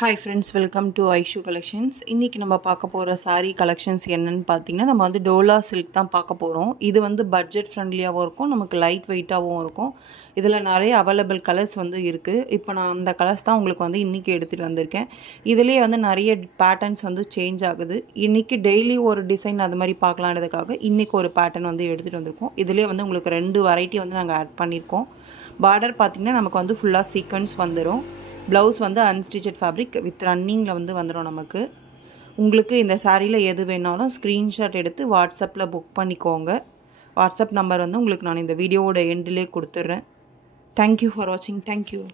Hi friends, welcome to Aishu Collections. இன்னைக்கு நம்ம பார்க்க போற saree collections என்னன்னு பாத்தீங்கன்னா நம்ம வந்து டோலா silk தான் பார்க்க போறோம். இது வந்து பட்ஜெட் ஃப்ரெண்ட்லியாவும் இருக்கும், நமக்கு லைட் வெயிட்டாவும் இருக்கும். இதுல நிறைய அவேலபிள் கலர்ஸ் வந்து இருக்கு. இப்போ நான் அந்த கலர்ஸ் தான் உங்களுக்கு வந்து இன்னைக்கு எடுத்துட்டு வந்திருக்கேன். இதுலயே வந்து நிறைய பேட்டர்ன்ஸ் வந்து சேஞ்ச் ஆகுது. இன்னைக்கு டெய்லி ஒரு டிசைன் அது மாதிரி பார்க்கலாம்ன்றதுக்காக இன்னைக்கு ஒரு பேட்டர்ன் வந்து எடுத்துட்டு வந்திருக்கோம். இதுலயே வந்து உங்களுக்கு ரெண்டு வெரைட்டி வந்து நாங்க ஆட் பண்ணிருக்கோம். பார்டர் பாத்தீங்கன்னா நமக்கு வந்து ஃபுல்லா சீக்வென்ஸ் வந்துரும். Blouse வந்து unstitched fabric with running ல வந்து வந்துரும் நமக்கு. உங்களுக்கு இந்த சாரியில எது வேணாலும் ஸ்கிரீன்ஷாட் எடுத்து வாட்ஸ்அப்ல புக் பண்ணிக்கோங்க. வாட்ஸ்அப் நம்பர் வந்து உங்களுக்கு நான் இந்த வீடியோவோட எண்ட்லயே கொடுத்துறேன். Thank you for watching. Thank you.